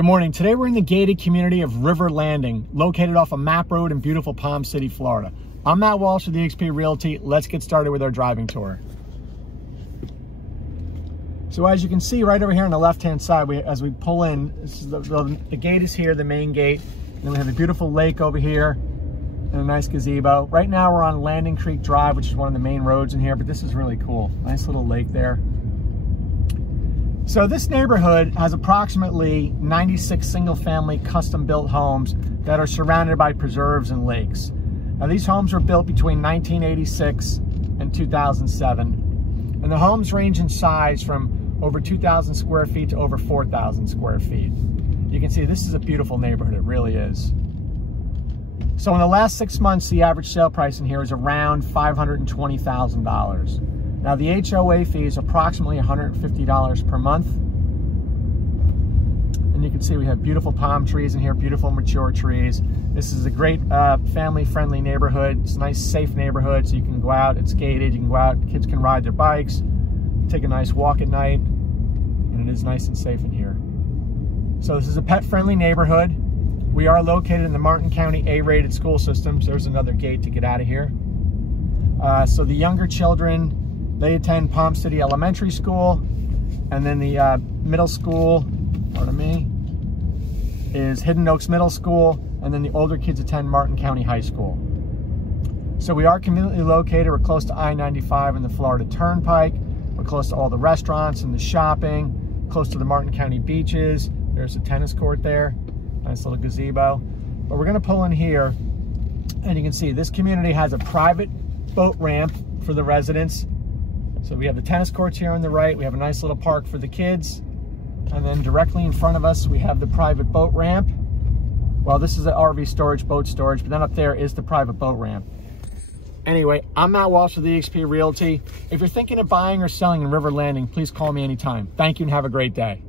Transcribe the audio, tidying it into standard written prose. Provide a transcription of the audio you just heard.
Good morning. Today we're in the gated community of River Landing, located off a map road in beautiful Palm City, Florida. I'm Matt Walsh with eXp Realty. Let's get started with our driving tour. So as you can see right over here on the left-hand side, as we pull in, this is the gate is here, the main gate. And then we have a beautiful lake over here and a nice gazebo. Right now we're on Landing Creek Drive, which is one of the main roads in here, but this is really cool. Nice little lake there. So this neighborhood has approximately 96 single-family custom-built homes that are surrounded by preserves and lakes. Now these homes were built between 1986 and 2007, and the homes range in size from over 2,000 square feet to over 4,000 square feet. You can see this is a beautiful neighborhood, it really is. So in the last 6 months, the average sale price in here is around $520,000. Now the HOA fee is approximately $150 per month. And you can see we have beautiful palm trees in here, beautiful mature trees. This is a great family-friendly neighborhood. It's a nice, safe neighborhood, so you can go out, it's gated, you can go out, kids can ride their bikes, take a nice walk at night, and it is nice and safe in here. So this is a pet-friendly neighborhood. We are located in the Martin County A-rated school systems. There's another gate to get out of here. So the younger children, they attend Palm City Elementary School, and then the middle school, pardon me, is Hidden Oaks Middle School, and then the older kids attend Martin County High School. So we are conveniently located. We're close to I-95 and the Florida Turnpike. We're close to all the restaurants and the shopping, close to the Martin County beaches. There's a tennis court there, nice little gazebo. But we're gonna pull in here, and you can see this community has a private boat ramp for the residents. So we have the tennis courts here on the right. We have a nice little park for the kids. And then directly in front of us, we have the private boat ramp. Well, this is an RV storage, boat storage, but then up there is the private boat ramp. Anyway, I'm Matt Walsh with eXp Realty. If you're thinking of buying or selling in River Landing, please call me anytime. Thank you and have a great day.